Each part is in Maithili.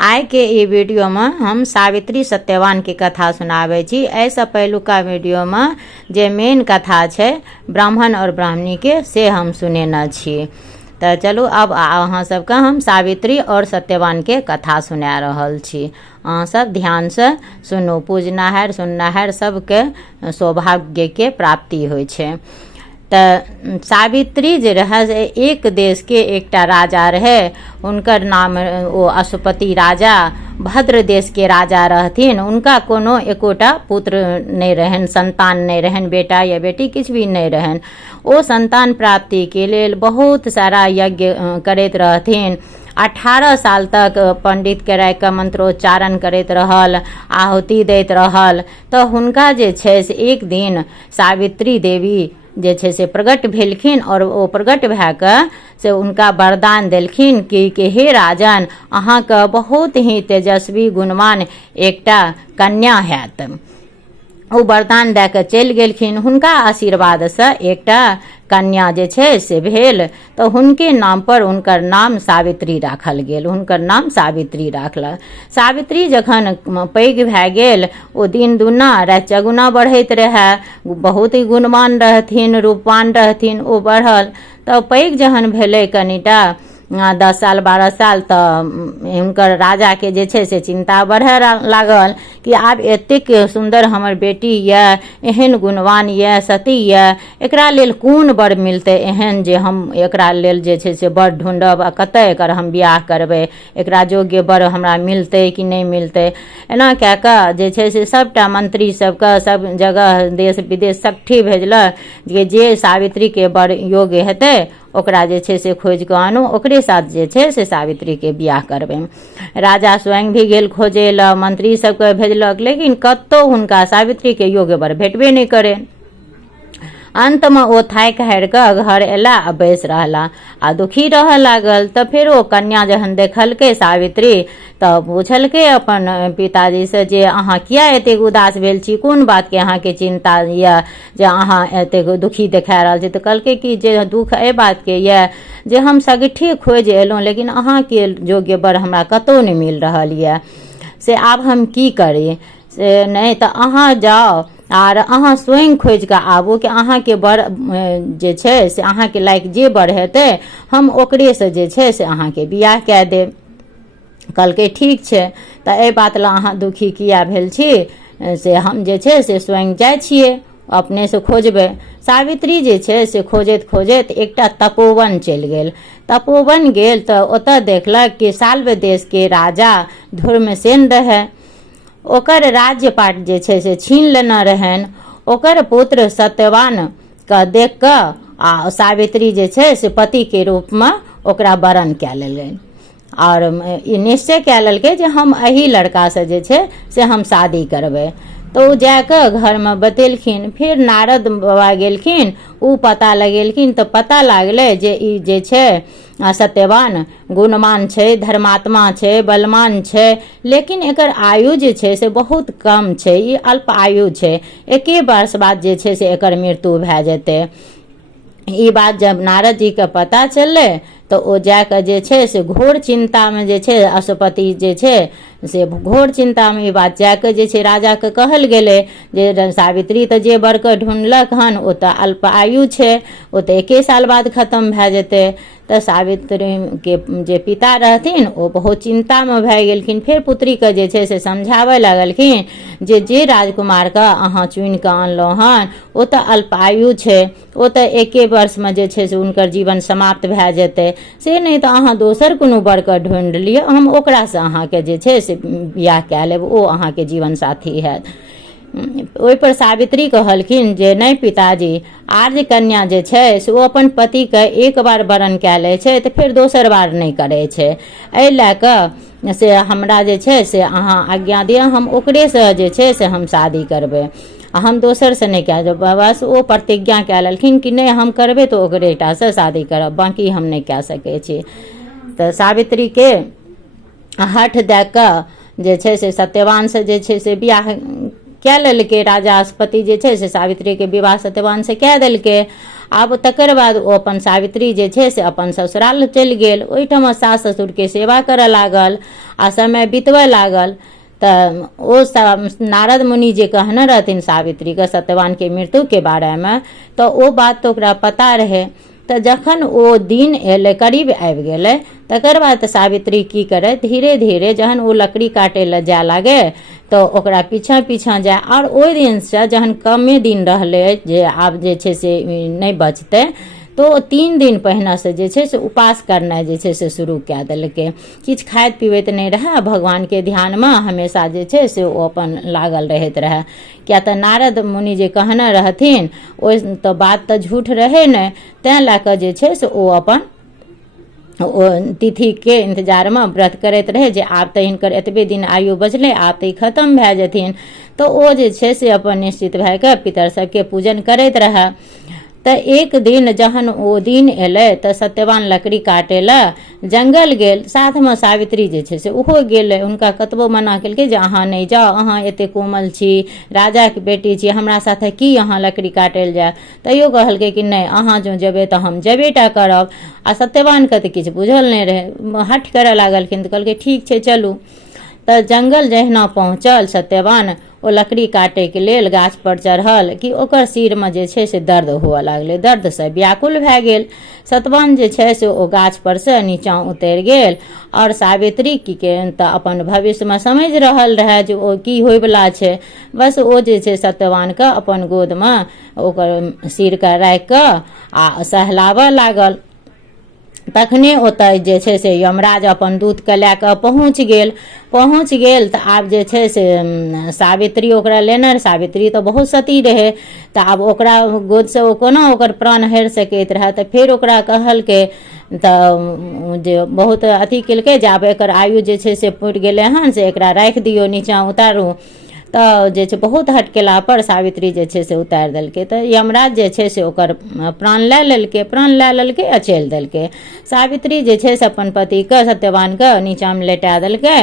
आइ के ई वीडियो में हम सावित्री सत्यवान के कथा सुनाबै छी। ऐसा पहलुका वीडियो में जे मेन कथा छै ब्राह्मण और ब्राह्मणी के से हम सुनेना छी। तो चलू अब अहाँ सबके हम सावित्री और सत्यवान के कथा सुना रहल छी। अहाँ सब ध्यान से सुनू। पूजनाहार सुननाहार सबके सौभाग्य के प्राप्ति होइ छै। तो सावित्री जे रहे एक देश के एकटा राजा रहे। उनकर नाम ओ अशुपति राजा भद्र देश के राजा रहथिन। उनका कोनो एकोटा पुत्र नहीं रहन, संतान नहीं रहन, बेटा या बेटी किछ भी नहीं रहन। ओ संतान प्राप्ति के लेल बहुत सारा यज्ञ करैत रहथिन। 18 साल तक पंडित के राय के मंत्रोच्चारण करैत रहल, आहुति दैत रहल। तो हुनका जे छै से एक दिन सावित्री देवी जे छै से प्रगट भेलखिन और ओ प्रगट भए कऽ से उनका वरदान देलखिन कि हे राजन, अहाँके बहुत ही तेजस्वी गुणवान एकटा कन्या हैत। ओ वरदान दए कऽ चलि गेलखिन। हुनका आशीर्वाद से एकटा कन्या जे छै से भेल। तो हुनके नाम पर हुनकर नाम सावित्री राखल गेल। हुनकर नाम सावित्री राखल। सावित्री जखन पैघ भए गेल, ओ दिन दुना राति चगुना बढ़ैत रहए। बहुत ही गुणवान रहथिन, रूपवान रहथिन। ओ बढ़ल तऽ पैघ जहन भेलै कनिटा 10 साल 12 साल, तऽ हुनकर राजा के जे छै से चिंता बढ़े लागल कि आब एतेक सुंदर हमर बेटी यऽ, एहन गुणवान यऽ, सती यऽ, एकरा लेल कोन बर मिलते एहन जे हम एकरा लेल जे छै से बर ढूंढब, आ कतऽ एकर हम बियाह करबै, एकरा योग्य बर हमरा मिलते कि नहीं मिलते। एना कए कऽ जे छै से सबटा मंत्री सबके सब जगह देश विदेश सगठी भेजलक जे सावित्री के बर योग्य हेतै ओकरा जे छै से खोज कऽ आनू, ओकरे साथ जे छै से सावित्री के बियाह करबै। राजा स्वयं भी गेल खोजे ला, मंत्री सबके भेजलक, लेकिन कतौ हुनका सावित्री के योग्य बर भेटबे नहीं करे। अंत में ओ थाकि हारि कऽ घर एला आ बैस रहला आ दुखी रह लागल। तऽ फेर ओ कन्या जहन देखलकै सावित्री, तऽ पूछलकै अपन पिताजी से जे अहाँ किया एतेक उदास भेल छी, कोन बात के अहाँ के चिंता यऽ जे अहाँ एतेक दुखी देखा रहल छी। तऽ कहलकै कि जे दुख एहि बात के यऽ जे हम सगठी खोज एलहुँ, लेकिन अहाँ के योग्य बर हमरा कतौ नहीं मिल रहल यऽ, से आब हम की करी। से नहीं तऽ अहाँ जाओ आर अहाँ स्वयं खोज कऽ आबू कि अहाँके बर जे छै से अहाँके लायक जे बर हेतै हम ओकरे से जे छै से अहाँके बियाह कए देब। कहलकै ठीक छै, तऽ एहि बात लए अहाँ दुखी किया भेल छी, से हम जे छै से स्वयं जाइ छियै, अपने से खोजबै। सावित्री जे छै से खोजैत खोजैत एकटा तपोवन चलि गेल। तपोवन गेल तऽ ओतऽ देखलक कि साल्व देश के राजा धूम्रसेन रहै। ओकर राज्यपाट जे छै से छीन लेना रहन। ओकर पुत्र सत्यवान के देख कऽ आ सावित्री जे छै से पति के रूप में ओकरा वरण कए लेलनि और ई निश्चय कए लेलकै जे हम एही लड़का से जे छै से हम शादी करबै। तो ओ जाके घर में बतेलखिन। फिर नारद बाबा गेलखिन, ओ पता लगेलखिन तऽ पता लागलै जे ई जे छै सत्यवान गुणवान छै, धर्मात्मा छै, बलवान छै, लेकिन एकर आयु जे छै से बहुत कम छै, ई अल्प आयु छै। 1 वर्ष बाद जे छै से एकर मृत्यु भए जेतै। ई बात जब नारद जी के पता चललै तो ओ जाके जे छै से घोर चिंता में जे छै अशुपति जे छै से घोर चिंता में ई बात जाके जे छै राजा के कहल गेलै जे सावित्री तऽ जे बर के ढूंढलक हन ओ तऽ अल्प आयु छै, ओ तऽ 1 साल बाद खत्म भए जेतै। तऽ सावित्री के जे पिता रहथिन ओ बहुत चिंता में भए गेलखिन। फेर पुत्री के जे छै से समझावे लगलखिन जे राजकुमार के अहाँ चुनि कऽ अनलहुँ हन ओ तऽ अल्प आयु छै, ओ तऽ 1 वर्ष में जे छै से हुनकर जीवन समाप्त भए जेतै। से नहीं तऽ अहाँ दोसर कोनो बर के ढूंढ लिअ, हम ओकरा से अहाँके जे छै से बियाह कए लेब, ओ अहाँके जीवन साथी हैत। ओहि पर सावित्री कहलखिन जे नहीं पिताजी, आर्य कन्या जे छै से ओ अपन पति के 1 बार वरण कए लै छै तऽ फिर दोसर बार नहीं करे छै। एहि लए कऽ से हमरा जे छै से अहाँ आज्ञा दिअ, हम ओकरे से जे छै से हम शादी करबै, हम दोसर से नहीं कए देब। बस ओ प्रतिज्ञा कए लेलखिन कि नहीं हम करबै तो ओकरेटा से शादी करब, बाकी हम नहीं कए सकै छी। तऽ सावित्री के हठ दए कऽ जे छै से सत्यवान से जे छै से बियाह कए लेलकै। राजा अशुपति जे छै से सावित्री के विवाह सत्यवान से कए देलकै आब तकर बाद ओ अपन सावित्री जे छै से अपन ससुराल चलि गेल। ओहिठाम सास ससुरके सेवा करऽ लागल आ समय बितबऽ लागल। तऽ ओ नारद मुनि जे कहने रहथिन सावित्री के सत्यवान के मृत्यु के बारे में, तो ओ बात तो ओकरा पता रहे। तऽ जखन ओ दिन एलै, करीब आबि गेलै, तकर बाद तऽ सावित्री की करे, धीरे धीरे जहन ओ लकड़ी काटे लए जाए लागे तो ओकरा पीछा पीछा जाए। और ओहि दिन से जहन कमे दिन रहले जे आब जे छै से नहीं बचते, तो 3 दिन पहिने से जे छै से उपास करनाइ जे छै से शुरू कए देलकै। किछु खाइत पीबैत नहीं रहे, भगवान के ध्यान में हमेशा जे छै से ओ अपन लागल रहैत रहे। क्या तऽ नारद मुनि जे कहने रहथिन ओ तो बात तो झूठ रहे नहीं, तैं लए कऽ जे छै से ओ अपन ओ तिथि के इंतजार में व्रत करैत रहे जे आब तऽ हिनकर एतबे दिन आयु बचले, आब तऽ खत्म भए जेथिन। तो ओ जे छै से अपन निश्चित भए के पितर सबके पूजन करैत रहे। तऽ एक दिन जहन ओ दिन एलै तऽ सत्यवान लकड़ी काटे लए जंगल गेल, साथ में सावित्री जे छै से ओहो गेलै। हुनका कतबो मना केलकै जे अहाँ नहीं जाओ, अहाँ एते कोमल छी, राजा के बेटी छी, हमरा साथे की अहाँ लकड़ी काटे लए जाए। तैयो कहलकै कि नहीं, अहाँ जो जेबै तऽ हम जेबेटा करब। आ सत्यवान के तऽ किछु बुझल नहीं रहे, हट करे लागलखिन। तऽ कहलकै ठीक छै चलू। तऽ जंगल जहिना पहुँचल सत्यवान, ओ लकड़ी काटे के लेल गाछ पर चढ़ल कि ओकर सिर में जे छै से दर्द हुआ लागले, दर्द से व्याकुल भए गेल। सत्यवान जे छै से ओ गाछ पर से नीचा उतर गेल और सावित्री के तऽ अपन भविष्य में समझ रहल रहे जे ओ की होय वाला छै। बस ओ जे छै सत्यवान के अपन गोद में ओकर सिर के राखि कऽ आ सहलाबऽ लागल। तखने ओतय जे छै से यमराज अपन दूत के लए कऽ पहुँच गेल। तऽ आब जे छै से सावित्री ओकरा लेने, सावित्री तो बहुत सती रहे, तऽ आब ओकरा गोद से ओ कोना ओकर प्राण हरि सकैत रहे। तऽ फेर ओकरा कहलकै, तऽ जे बहुत अथी केलकै जे आब एकर आयु जे छै से पुरि गेलै हन, से एकरा राखि दियौ, नीचा उतारू। तऽ जे छै बहुत हटकेला पर सावित्री जे छै से उतारि देलकै। तऽ यमराज जे छै से ओकर प्राण लए लेलकै आ चलि देलकै। सावित्री जे छै से अपन पति के सत्यवान के नीचा में लेटा देलकै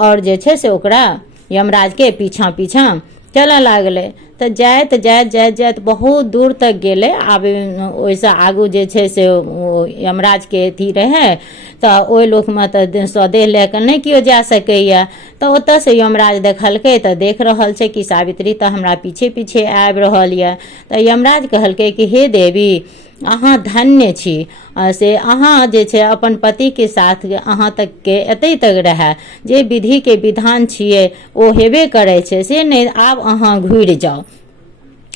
और जे छै से ओकरा यमराज के पीछा पीछा चलऽ लागलै। तऽ जाइत बहुत दूर तक गेलै। आब ओहिसँ आगू जे छै से यमराज के अथी रहै, तऽ ओहि लोक में तऽ स्वदेह लए कऽ नहीं केओ जा सकैए। तऽ ओतऽ से यमराज देखलकै तऽ देख रहल छै कि सावित्री तऽ हमरा पीछे पीछे आबि रहल यऽ। तऽ यमराज कहलकै कि हे देवी, अहाँ धन्य छी से अहाँ जे छै अपन पति के साथ अहाँ तक के एतै तक रहे, जे विधि के विधान छियै ओ हेबे करे छै, से नहीं आब अहाँ घुरि जाओ।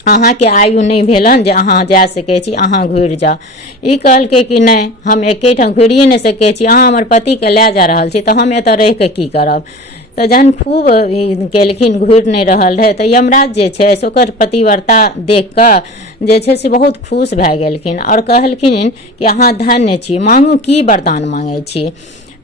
अहाँ के आयु नहीं भेलन जे अहाँ जा सकै छी, अहाँ घुरि जाओ। ई कहलकै कि नहीं, हम एकेठाम घुरिए नहीं सकै छी, अहाँ हमर पति के लए जा रहल छी तऽ हम एतऽ रहि कऽ की करब। तऽ जहन खूब केलखिन, घुरि नहीं रहल रहे, तऽ यमराज जे छै से ओकर पतिव्रता देख कऽ जे छै से बहुत खुश भए गेलखिन और कहलखिन कि अहाँ धन्य छी, मांगू की वरदान मांगे छी।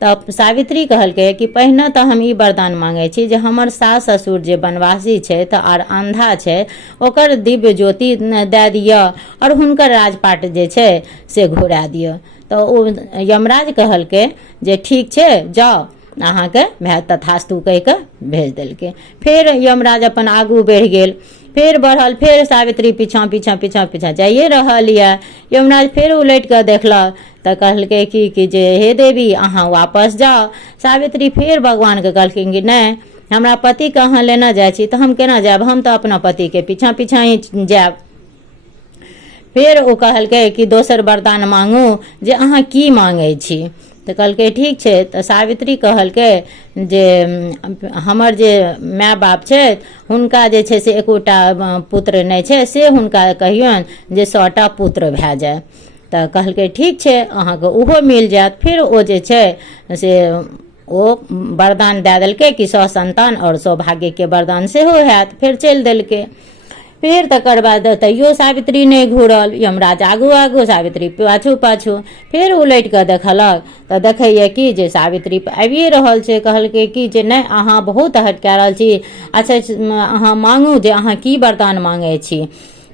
तऽ सावित्री कहलकै कि पहिने तऽ हम ई वरदान मांगे छी जे हमर सास ससुर जे वनवासी छै तऽ और अंधा छै, ओकर दिव्य ज्योति दए दिअ और हुनकर राजपाट जे छै से घुरा दिअ। तऽ ओ यमराज कहलकै जे ठीक छै, जाओ, अहाँके भए तथास्तु कहि कऽ भेज देलकै। फेर यमराज अपन आगू बढ़ि गेल, फेर बढ़ल, फेर सावित्री पीछा पीछा जाइए रहल यऽ। यमराज फेर उलटि कऽ देखलक तऽ कहलकै कि जे हे देवी, अहाँ वापस जाओ। सावित्री फेर भगवान के कहलखिन कि नहीं, हमरा पति के अहाँ लेना जाइ छी तऽ हम केना जायब, हम तऽ अपना पति के पीछा पीछा ही जायब। फेर ओ कहलकै कि दोसर वरदान मांगू जे अहाँ की मांगे छी। तऽ कहलकै ठीक छै। तऽ सावित्री कहलकै जे हमर जे माय बाप छै हुनका जे छै से एकोटा पुत्र नहीं छै, से हुनका कहियन जे 100टा पुत्र भए जाए। तऽ कहलकै ठीक छै, अहाँके ओहो मिल जायत। फिर ओ जे छै से ओ वरदान दए देलकै कि 100 संतान और सौभाग्य के वरदान सेहो हैत। फिर चलि देलकै। फिर तकर बाद तैयो सावित्री नहीं घूरल, यमराज आगू सावित्री पाछू। फिर उलटि कऽ देखलक तऽ देखैए कि जे सावित्री आबिए रहल छै। कहलकै कि जे नहीं, अहाँ बहुत हट कए रहल छी, अच्छा अहाँ मांगू जे अहाँ की वरदान मांगे छी।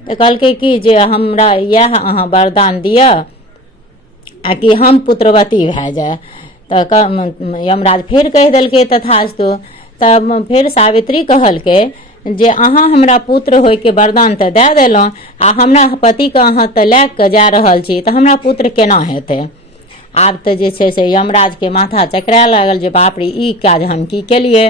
तऽ कहलकै कि जे हमरा यह अहाँ वरदान दिअ आ कि हम पुत्रवती भए जाए। तऽ यमराज फेर कहि देलकै तथास्तु। तब फिर सावित्री कहलकै जे अहाँ हमरा पुत्र होयके वरदान तऽ दए देलहुँ आ हमरा पतिके अहाँ तऽ लए कऽ जा रहल छी, तऽ हमरा पुत्र केना हेतै। आब तऽ जे छै से यमराजके माथा चकराए लागल जे बाप रे ई काज हम की केलिए,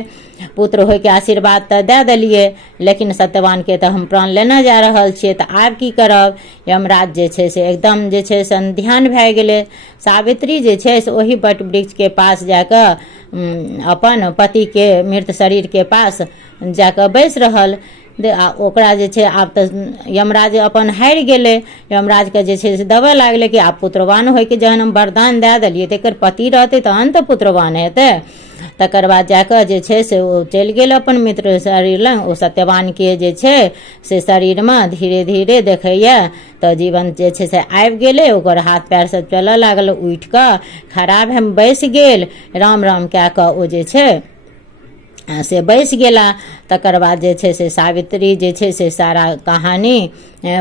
पुत्र होयके आशीर्वाद तऽ दए देलिए लेकिन सत्यवानके तऽ हम प्राण लेने जा रहल छियै, तऽ आब की करब। यमराज जे छै से एकदम जे छै से ध्यान भए गेलै। सावित्री जे छै से ओही वट वृक्षके पास जाकऽ अपन पतिके मृत शरीरके पास जाकऽ बैस रहल। आ ओकरा जे छै आब तऽ यमराज अपन हारि गेलै। यमराजके जे छै से देबऽ लागलै कि आब पुत्रवान होयके जहन हम वरदान दए देलियै तऽ एकर पति रहतै तहन तऽ पुत्रवान हेतै। तकर बाद जाकऽ जे छै से ओ चलि गेल अपन मित्र शरीर लग। ओ सत्यवानके जे छै से शरीरमे धीरे धीरे देखैए तऽ जीवन जे छै से आबि गेलै। ओकर हाथ पैर सब चलऽ लागल, उठि कऽ खड़ा भए बैस गेल, राम राम कए कऽ ओ जे छै से बैस गेला। तकर बाद जे छै से सावित्री जे छै से सारा कहानी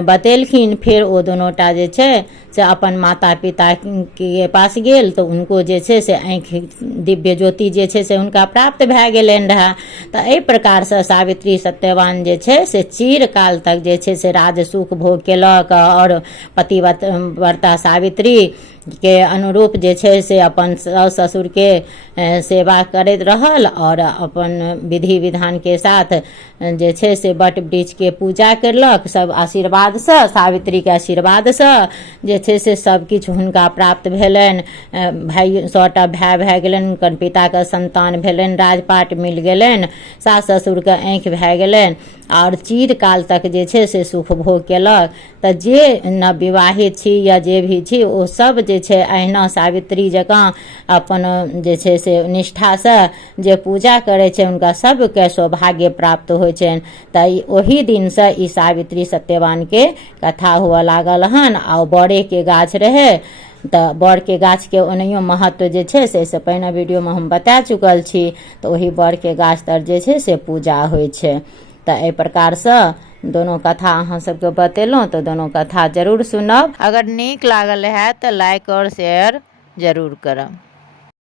बतेलखिन। फिर ओ दुनूटा जे छै से अपन माता पिता के पास गेल तऽ उनको जे छै से आँखि दिव्य ज्योति जे छै से हुनका प्राप्त भए गेलनि रहए। तऽ एहि प्रकारसँ सावित्री सत्यवान जे छै से चिरकाल तक जे छै से राज सुख भोग केलक और पतिव्रता सावित्री के अनुरूप जे छै से अपन सास ससुरके सेवा करैत रहल और अपन विधि विधानके साथ जे छै से वट वृक्षके पूजा करलक। सब आशीर्वादसँ, सावित्रीके आशीर्वादसँ जे छै से सबकिछु हुनका प्राप्त भेलनि। भाइ 100टा भाइ भए गेलनि, हुनकर पिताके संतान भेलनि, राजपाट मिल गेलनि, सास ससुरके आँखि भए गेलनि और चिरकाल तक जे छै से सुख भोग केलक। तऽ जे नवविवाहित छी या जे भी छी ओ सब जे छै अहिना सावित्री जकाँ अपन जे छै से निष्ठासँ जे पूजा करै छै हुनका सबके सौभाग्य प्राप्त होइ छनि। तऽ ओही दिनसँ ई सावित्री सत्यवानके कथा हुअ लागल हन। आ बड़ेके गाछ रहै तऽ बड़के गाछके ओनाहियो महत्व जे छै से पहिने वीडियोमे हम बता चुकल छी। तऽ ओही बड़के गाछ तर जे छै से पूजा होइ छै। तऽ एहि प्रकारसँ दोनों कथा अहाँ सबके बतेलहुँ तऽ दोनों कथा जरूर सुनब। अगर नीक लागल है तऽ लाइक और शेयर जरूर करब।